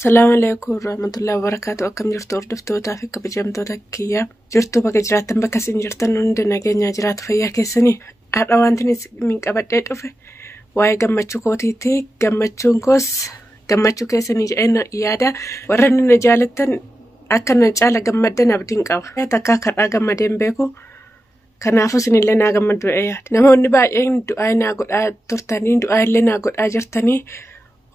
السلام عليكم ورحمة الله وبركاته. أكم جرتوا أردفتوا تافك بجمتوا تكيا جرتوا بقى جراتن بقى سنجرتن عندنا جينا جرات فيا كيسني أروانتني من قبضت أفه واي جمّتشو كوتيتي جمّتشون كوس جمّتشو كيسني جاينا إيادا ورنا نجالتن أكن نجالة جمّدنا بدين قوا تكاكر أجمّدين بيكو كنافسني لنا جمّد بأياد نموني باين دعائنا قد ترتني دعاء لنا قد أجرتني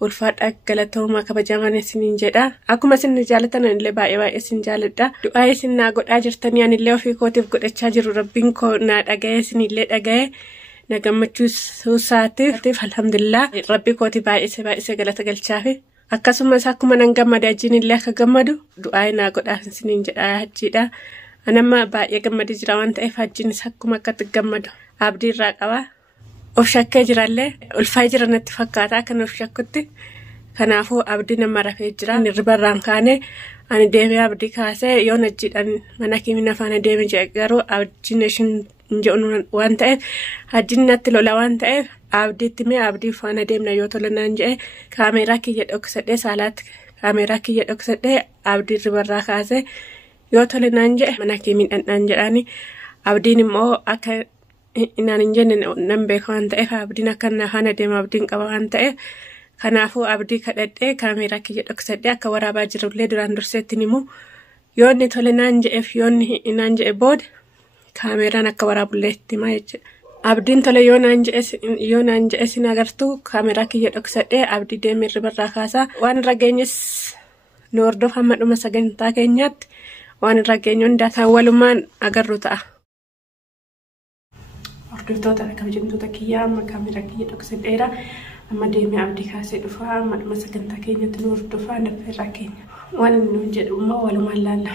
ulfaat akkalatoma kabajamane sinin jedha akkuma sin jaalatan illee baay'ee sin jaaladha du'aa isin na godhaa jirtanii ani illee ofii kootiif godhachaa jiru rabbiin koo na dhagaye sin illee dhagaye na gammachuu saatiif alhamdulillah rabbi kooti baay'ee galata galchaafi akkasumas akkuma nan gammada ajjin illee akka gammadu du'aa na godhaa sinin jedha hajjiidha anama baay'ee gammadee jira waan ta'eef hajjiin akkuma akkatti gammadu abdii irraa qaba. Of shakkee jirallee ulfaa jiranatti fakkaata kan of shakkutti kanaafuu abdii nama rafee jira nirbarraan kaane ani deemee abdii kaasee yoo najjiidhaan mana kiimina faana deemee jira garuu abdiin ishiin jedhu waan ta'eef hajjiin natti lola waan ta'eef abdiitti mee abdii faana deemna yoo tola naan jedhe kaameeraa kiyya dhoksadhee saalaatti kaameeraa kiyya dhoksadhee abdii ribarraa kaasee yoo tola naan jedhe mana kiimiin dhandhaan jedhaani abdiin immoo akka inaan injenne nan beeku waan ta'eef abdiin akka nafaana deema abdiin qaba waan ta'eef kanaafuu abdii kadhadhee kaameeraa kiyya dhoksadhee akka waraabaa jirullee duraan durseetti himu yoo inni tole naan jedheef yoo inni jedhe booda kaameeraan akka waraabullee itti himaa jechuudha. Abdiin tole yoo naan jedhe sin agartuu kaameeraa kiyya dhoksadhee abdii deemee ribarraa kaasaa waan irra geenyes nu hordofa hamma dhuma sagantaa keenyaatti waan irra geenyu hundaa ta'an walumaan agarru ta'a. Hordoftoota kabajamtoota kiyyaa amma kaameeraa kiyya dhoksadheera amma deemee abdii kaasee dhufaa amma dhuma sagantaa keenyatti nu hordofaa nafeerraa keenya waan inni nu jedhu immoo walumaan laalla.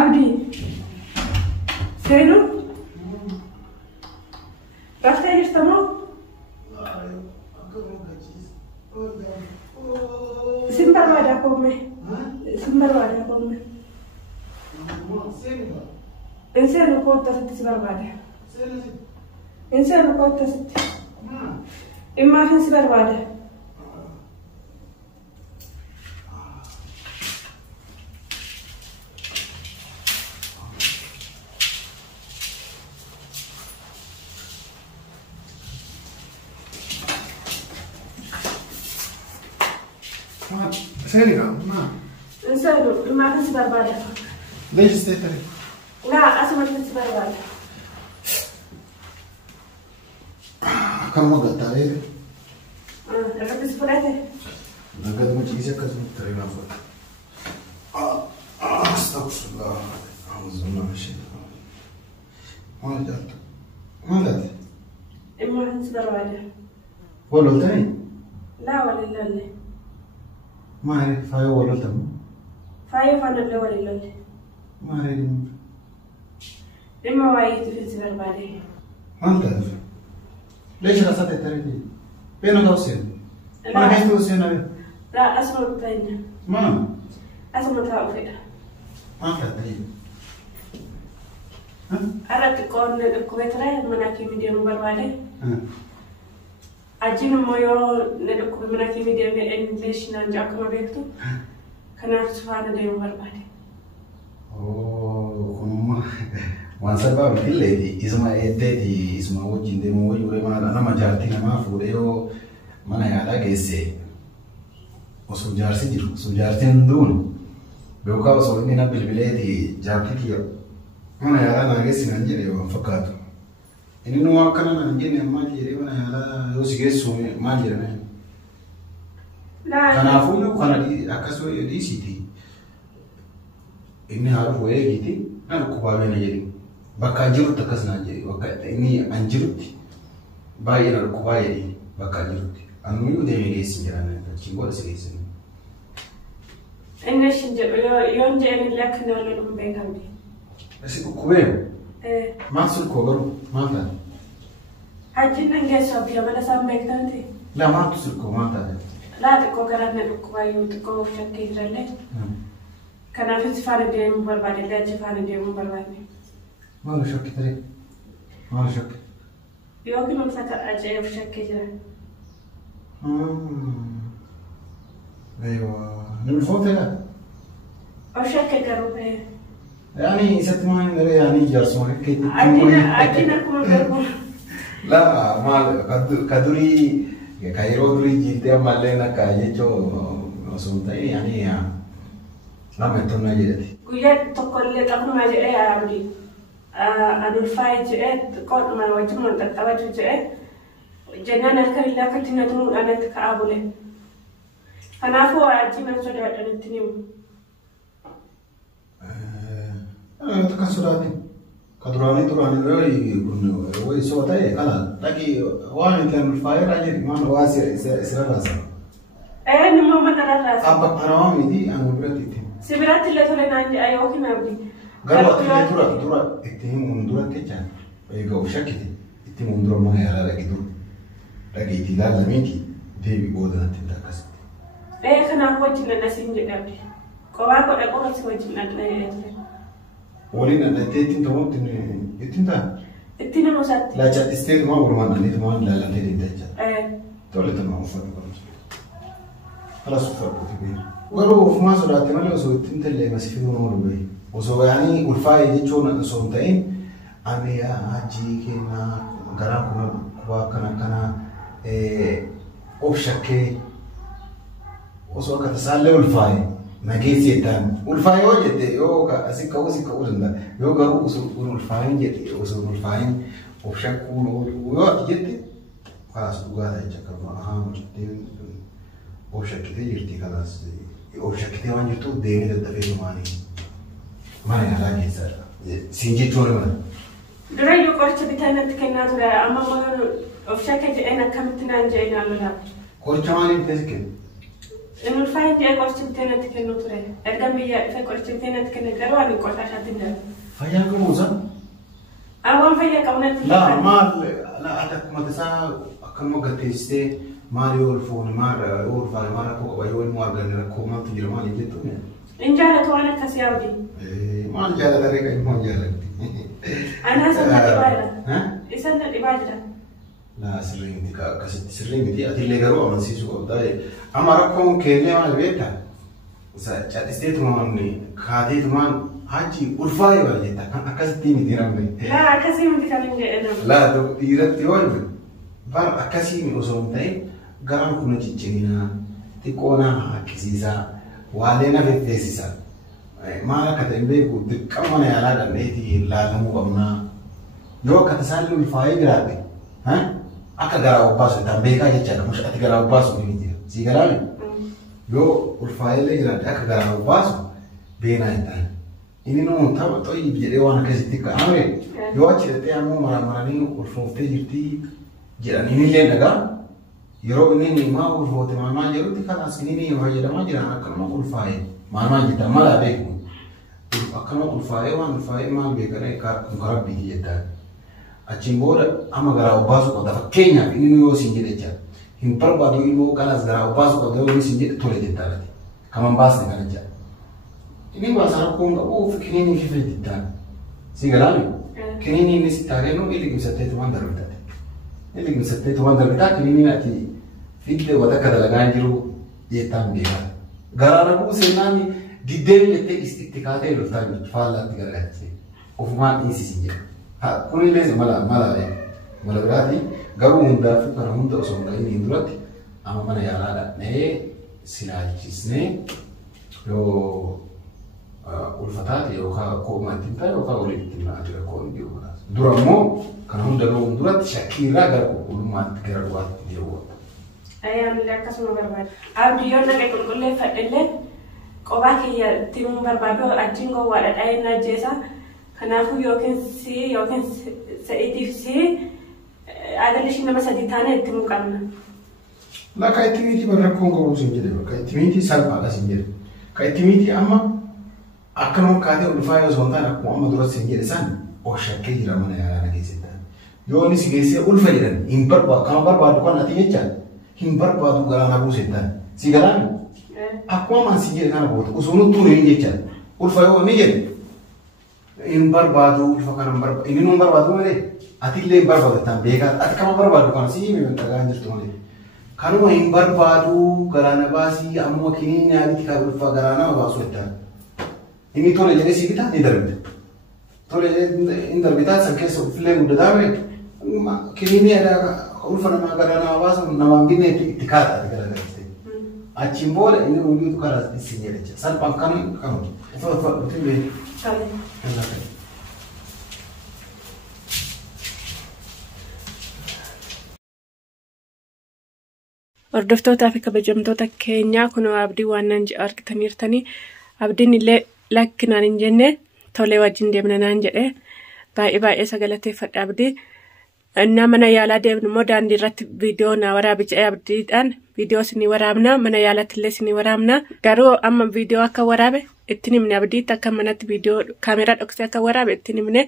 Abdii seenu raftee jirta moo? Simbar wadah kome. Ense lu kota sitti simbar wadah. Ense lu kota sitti. Imagine simbar wadah. Serio? Ma? In serio, immagine si barbada. Lei ci stai te? No, assolutamente si barbada. Kan mau gattare? Ragazzi sforate? Ragazzi ma ci sia caso mettere una foto. Astagfirullah. Auzubillah min shaitan. Ma già. Ma date? Immagine si barbada. Vuoi te? La wala. Mare, fai ora tam. Fai fanno le ore lolle. Mare. Imma vai tu fil barbada. Anta. Lei la state tardi. Pieno da sen. Ma che tu sen ave? La assolutamente. Ma. Assolutamente. Anta dai. Arati con vetere manaki medium barbada. Ajin moyo ne ko manaki medium English nan jakuma bektu. Kana sufana de barbada. Oh, kuma wan sabab killedi isma edeti isma wajinde mo yure ma nama jartina ma fudeo mana yada gesse o sujarsi jiru sujartin dun beuka so ni na bilbileti jartiki mana yada na gesse nan jere wa fakatu ini no akana nan jene ma jere mana yada yo sigesso ma jere na kana funo kana di akaso di siti ini haru wegiti na kubawe na jeri bakka jiru takasna jeri wakka ini anjiruti bayi na kubaye di bakka jiruti anu yu de mege sinjana na chingol sirisi enne shinje yo nje ni lakna lo dum be kamdi asi kubwe masul ko garu mata ajin nge sabiya mala sambe tanti la masul ko mata la ko garana kubayo to ko shakke dralle Kanaafis faana deemuu barbaade gaachi faana deemuu barbaade. Maal shakki ture? Maal shakki? Yookiin uffata ajaa'iba shakkii jira. Aywa, ni fote la? O shakkii garuu ta'e. Yani isatmaan yani jaarsuma kee. Adina kuma garuu. La maal kaduri kairoo durii jiitee malee nakka jechuun osoo ta'e yani nama tonna jedhati. Guyyaa tokkollee qabuma jedhee yaabdi. Adulfaayee jedhee qoodhuma wajjin wal qaxxabatu jedhee jennaan harka illaa akkatti na tumuudhaan itti ka'aa bule. Kanaafuu ajji man sodaadhaan itti himu. Kan sodaate. Kaduraanii kun soo ta'e kana dhaqi waan itti adulfaayee raajee maan waa sira raasa. Nimmoo mana rarraasa. Abba harawaa miti ani biratti itti. Sibiratti illee tole naan jedha yookiin abdi. Garuu ati dura itti himuun duratti jecha egaa shakkite itti himuun dura mana yaalaa dhaqi dura dhageetii ilaalamiiti deebii booda natti hin akkasitti. Kanaaf wajjin nadhasiin jedhamti. Kophaa godha qofatti wajjin nadhanii ture. Waliin nadhattee ittiin ta'uu ittiin ta'a. Ittiin nama isaatti. Laacha isteetumaa walumaan dhaniitumaan ilaallatee deemte jecha. Tole tumaa uffata qabatu. Kalas uffatu beeku. Garuu ofumaa sodaatti malee osoo ittiin tallee masifii nama dhugee. Osoo yaani ulfaa'ee jechuun osoo hin ta'in ani hajii kennaa garaa kuma akkana of shakkee osoo akka tasaallee ulfaa'ee nageessi jettaan ulfaa'ee yoo jette yoo asii ka'uu danda'a yoo garuu osoo ulfaa'een jette osoo ulfaa'een of shakkuu yoo jette kaas dhugaa ta'e jechuudha of shakkitee jirti kanaas of shakkitee waan jirtuuf deemee daddafee maanii. Mana yaalaa keessadha. Siin jechuun mana. Dura iyyuu qoricha bitaa natti kennaa ture. Amma of shakkee jedheen akkamitti naan jedhee naan lolaa. Qoricha maaliif ta'e kennu? Ulfaa'een jedhee qoricha bitee natti kennu ture. Erga biyyaa dhufee qoricha bitee natti kenne garuu ani qotaashaatti hin darbu. Fayyaa qabuusa? Waan fayyaa qabu natti laa maal akkuma tasaa akkanuma gatteessitee maal yoo ulfoone maal yoo ulfaane maal rakkoo qaba yoo immoo arganne rakkoo maaltu jira maaliif jettuun? Injaalatu waan akkasii yaabdi. Maal jaalata reeqa immoo jaalatti. Anaa sana dhibaa jira. Isan dhibaa jira. Laa sirrii miti akkasitti sirrii miti atillee garuu amansiisuu qabda. Amma rakkoon keenyaa maal beektaa? Cadhisteetumaan kaateetumaan hachi ulfaa'ee bara jetta kan akkasitti miti namni. Laa akkasii miti kan hin jedhamu. Laa dhiiratti yoo jiru bara akkasii osoo hin ta'in garaan kun ciccirinaa xiqqoonaa haqqisiisaa. Waalee na feffeessisa. Maal akka ta'e beeku dirqama mana yaalaa dhandheetii ilaalamuu qabnaa. Yoo akka tasaallee ulfaa'ee jiraate akka garaa obbaasu ittaan beekaa jechaadha. Ati garaa obbaasu ni jira. Sii galaami? Yoo ulfaa'eellee jiraate akka garaa obbaasu beenaa hin taane. Inni nuun tapha xoyyiif jedhee waan akkasitti ka'ame yoo achi hidhattee ammoo maranii ulfooftee jirtii jedhanii illee dhagaa. Yeroo inni maa ulfoote maal jedhutti kanaas inni fayyadamaa jiran akkanuma ulfaa'ee maal jettan mala beeku akkanuma ulfaa'ee waan ulfaa'ee maal beekanii muka rabbii jettaan achiin booda amma garaa obbaasu qabda fakkeenyaaf inni yoo siin jedhe jecha hin barbaadu immoo kanas garaa obbaasu qabda yoo siin jedhe tole jettaadha kaman baasne kana jecha inni baasa rakkoon qabuuf kiniinii fi fayyadittaan si galaami kiniinii inni si taageennu illi gibsatteetumaan darbitate illi gibsatteetumaan darbitaa kiniinii ati fidde wata akka dalagaan jiru jettaan beekaa. Garaara buusennaan diddeen jettee itti kaatee loltaan faallaatti gargaartee ofumaan dhiisisi jedha. Kunillee mala biraati garuu hundaafuu kana hunda osoo hin gahiin duratti amma mana yaalaa dhaqnee silaalchisnee yoo ulfataate yookaan kooma ittiin ta'e yookaan olii ittiin na'atu rakkoon jiru. Dura immoo kana hunda gahuun duratti shakkii irraa gara qulqullummaatti gara dhugaatti deebi'u. Ayyaanillee akkasuma barbaada. Abdiyyoon dhaqee qulqulleeffadhellee qophaa kiyya ittiin barbaadu achiin gowwaadha dhaa'een ajjeesa. Kanaafuu yookiin sa'iitiif agalli nama sadii taanee itti muqamna. Lakka itti miti barrakkoon qabu sin jedhe bakka itti miti salphaadha sin jedhe. Ka itti miti amma akkanuma kaatee ulfaa yoo soontaan akkuma amma dura sin jedhe san shakkee jira mana yaalaa keessatti. Yoo inni si geessee ulfa jedhan hin barbaadu kan barbaadu kan ati jechaan hin barbaadu garaa na buusettaan si galaami. Akkuma man sin jedhe kana booda osoo nuttuu hin jechaan ulfa yoo ni jedhe in barbaadu ulfa kana barbaadu inni nun barbaadu malee ati illee hin barbaadu tan beekaa ati kama barbaadu kana sii mi dhagaa jirtu malee kanuma hin barbaadu garaana baasii amma kiniin yaaditi ka ulfa garaana baasu jettaan inni tole jedhee sii bitaa ni darbite tole in darbitaa san keessa ufillee guddataa bee kiniin yaada ulfa namaa garaana baasu namaan binne itti kaata garaana achiin booda inni hunduu karaa isin jedhecha salphaan kan uffata uffatuutiin beeku. Hordoftootaa fi kabajamtoota keenyaa kun abdii waan nan argitaniirtanii abdiin illee lakkinaan hin jenne tolee wajjin deemna naan jedhee baay'ee sagalateeffadha abdii. Innaa mana yaalaa deemnu immoo daandii irratti viidiyoo na waraabicha abdiidhaan viidiyoo isinii waraabna mana yaalaatti illee isinii waraabna garuu amma viidiyoo akka waraabe ittiin himne abdiitti akka manatti viidiyoo kaameraa dhoksee akka waraabe ittiin himne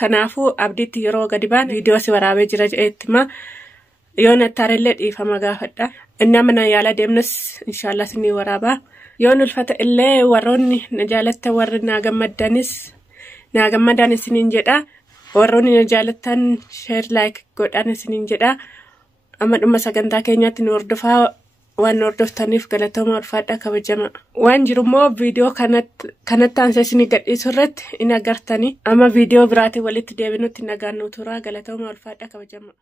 kanaafuu abdiitti yeroo gadi baan viidiyoo si waraabee jira jedheettima yoo nattaarellee dhiifama gaafadha innaa mana yaalaa deemnus inshaallah isinii waraabaa yoon ulfata illee warroonni na jaalatta warri naa gammadaan isiniin jedha. Warroonni na jaalatan share like godhaan isiniin jedha amma dhuma sagantaa keenyaatti nu hordofaa waan hordoftaniif galatooma ulfaadha kabajama waan jirummoo viidiyoo kanatti aansee isinii gadhiisu irratti in agartanii amma viidiyoo biraatiin walitti deebinutti nagaannu turaa galatooma ulfaadha kabajama.